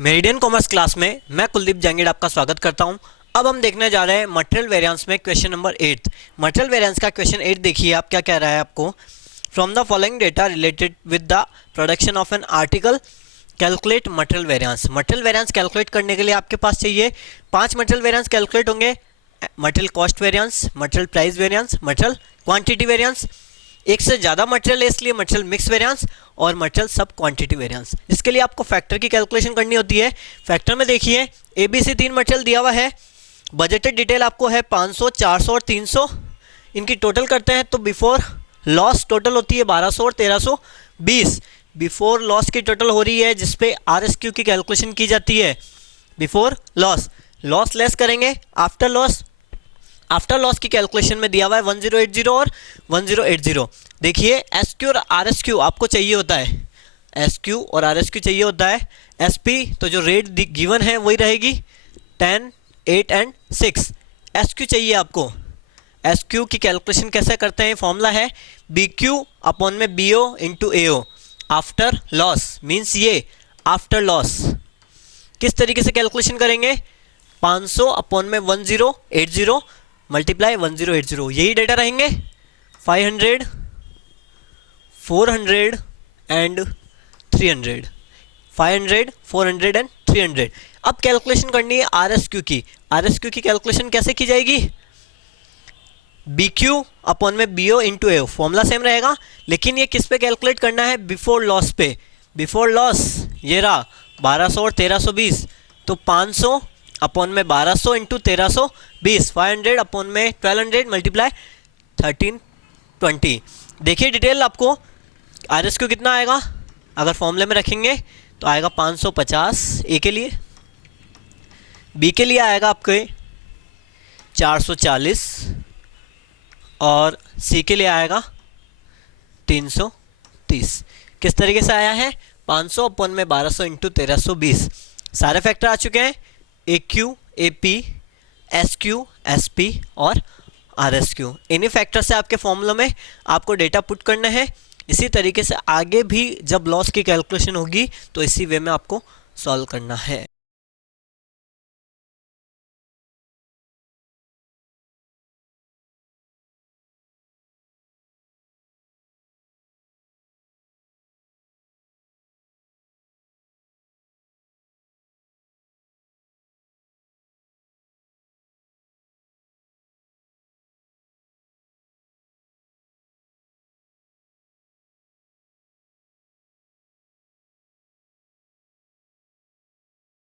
Meridian commerce class में मैं कुलदीप जांगीड़ आपका स्वागत करता हूं। अब हम देखने जा रहे हैं मटेरियल वेरिएंस में क्वेश्चन नंबर 8। मटेरियल वेरिएंस का क्वेश्चन 8 देखिए, आप क्या कह रहा है आपको। From the following data related with the production of an article calculate material variance. Material variance calculate करने के लिए आपके पास चाहिए 5 मटेरियल वेरिएंस कैलकुलेट होंगे। Material cost variance, material price variance, material quantity variance, एक से ज़्यादा मटेरियल है इसलिए मटेरियल मिक्स वेरिएंस और मटेरियल सब क्वांटिटी वेरिएंस। इसके लिए आपको फैक्टर की कैलकुलेशन करनी होती है। फैक्टर में देखिए ABC 3 मटेरियल दिया हुआ है, बजटेड डिटेल आपको है 500, 400 और 300। इनकी टोटल करते हैं तो बिफोर लॉस टोटल होती है 1200 और 1320। बिफोर लॉस की टोटल हो रही है जिसपे RSQ की कैलकुलेशन की जाती है। बिफोर लॉस, लॉस लेस करेंगे आफ्टर लॉस। आफ्टर लॉस की कैलकुलेशन में दिया हुआ है 1080 और 1080। देखिए SQ और RSQ आपको चाहिए होता है, SQ और RSQ चाहिए होता है। SP तो जो रेट गिवन है वही रहेगी 10, 8 एंड 6। SQ चाहिए आपको। SQ की कैलकुलेशन कैसे करते हैं, फॉर्मूला है BQ अपॉन में BO into AO after loss. Means ये आफ्टर लॉस किस तरीके से कैलकुलेशन करेंगे, 500 अपॉन में 1080 मल्टीप्लाई 1080, यही डेटा रहेंगे। 500, 400 एंड 300, 500, 400 एंड 300। अब कैलकुलेशन करनी है RSQ की। RSQ की कैलकुलेशन कैसे की जाएगी, BQ अपॉन में BO into AO, formula same रहेगा लेकिन ये किस पे कैलकुलेट करना है, बिफोर लॉस पे। बिफोर लॉस ये रहा 1200 और 1320, तो 500 अपॉन में 1200 इंटू 1320, 500 अपॉन में 1200 मल्टीप्लाई 1320। देखिए डिटेल आपको RSQ कितना आएगा, अगर फॉर्मूले में रखेंगे तो आएगा 550 A के लिए, B के लिए आएगा आपके 440 और C के लिए आएगा 330। किस तरीके से आया है, 500 अपॉन में 1200 इंटू 1320। सारे फैक्टर आ चुके हैं, AQ, AP, SQ, SP और RSQ। इन्हीं फैक्टर से आपके फॉर्मूला में आपको डेटा पुट करना है। इसी तरीके से आगे भी जब लॉस की कैलकुलेशन होगी तो इसी वे में आपको सॉल्व करना है।